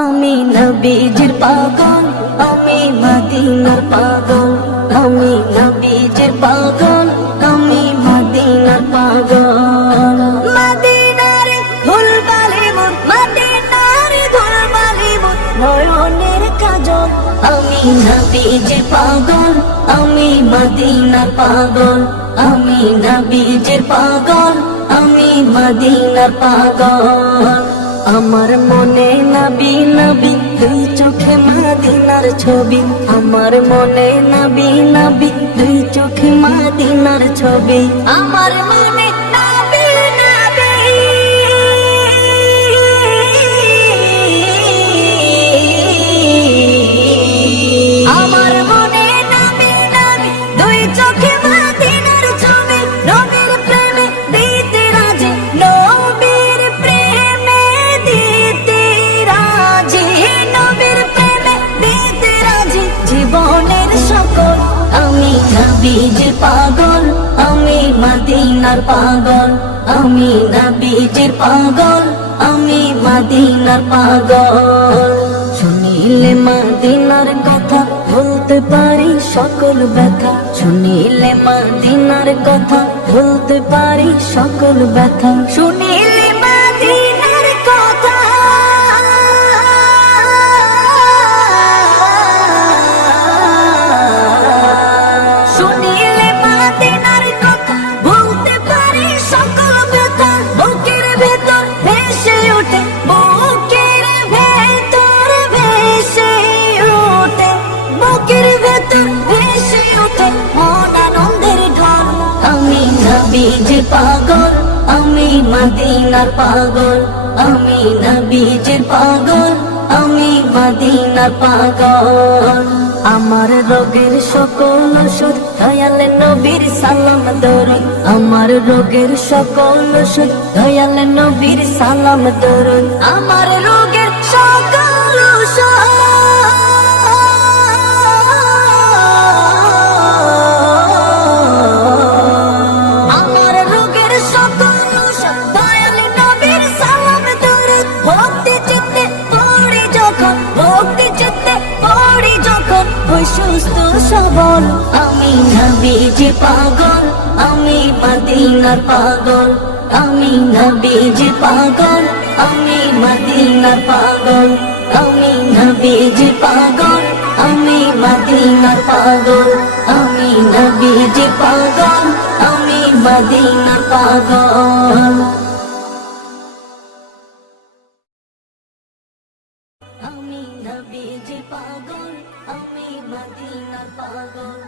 আমি নবীজির পাগল, আমি মদিনার পাগল, আমি নবীজির পাগল, আমি মদিনার পাগল। মদিনার ধুলবালি মুর, মদিনার ধুলবালি মুর নয়নের কাজল। আমি নবীজির পাগল, আমি মদিনার পাগল, আমি নবীজির পাগল, আমি মদিনার পাগল। আমার মনে নবী নবী, দুই চোখে মদিনার ছবি। আমার মনে নবী নবী, দুই চোখে মদিনার ছবি। আমার মনে নবী নবী, আমার মনে নবী নবী, দুই চোখে মদিনার ছবি। নবীর প্রেমে দিতে রাজি, নবীর প্রেমে দিতে রাজি, নবীর প্রেমে দিতে রাজি জীবনের সকল। আমি নবীজির পাগল, আমি মদিনার পাগল, আমি নবীজির পাগল, আমি মদিনার পাগল। শুনিলে মদিনার কথা ভুলতে পারি সকল ব্যথা। শুনিলে মদিনার কথা ভুলতে পারি সকল ব্যথা। শুনিলে মদিনার কথা, শুনিলে মদিনার কথা ভুলতে পারি সকল ব্যথা। বুকের ভেতর ভেসে ওঠে, বুকের ভেতর ভেসে ওঠে, বুকের ভেতর ভেসে ওঠে মন আনন্দের ঢল। আমি নবীজির পাগল, আমি মদিনার পাগল, আমি নবীজির পাগল, আমি মদিনার পাগল। আমার রোগের সকল ওষুধ দয়াল নবীর সালাম দরুদ। আমার রোগের সকল ওষুধ দয়াল নবীর সালাম দরুদ। আমার রোগের সকল ওষুধ, আমার রোগের সকল ওষুধ দয়াল নবীর সালাম দরুদ। ভক্তি চিত্তে পড়ি যখন, ভক্তি চিত্তে পড়ি যখন হই সুস্থ সবল। আমি নবীজির পাগল, আমি মদিনার পাগল, আমি নবীজির পাগল, আমি মদিনার পাগল, আমি নবীজির পাগল, আমি মদিনার পাগল, আমি নবীজির পাগল, আমি মদিনার পাগল। আমি নবীজির পাগল, আমি মদিনার পাগল।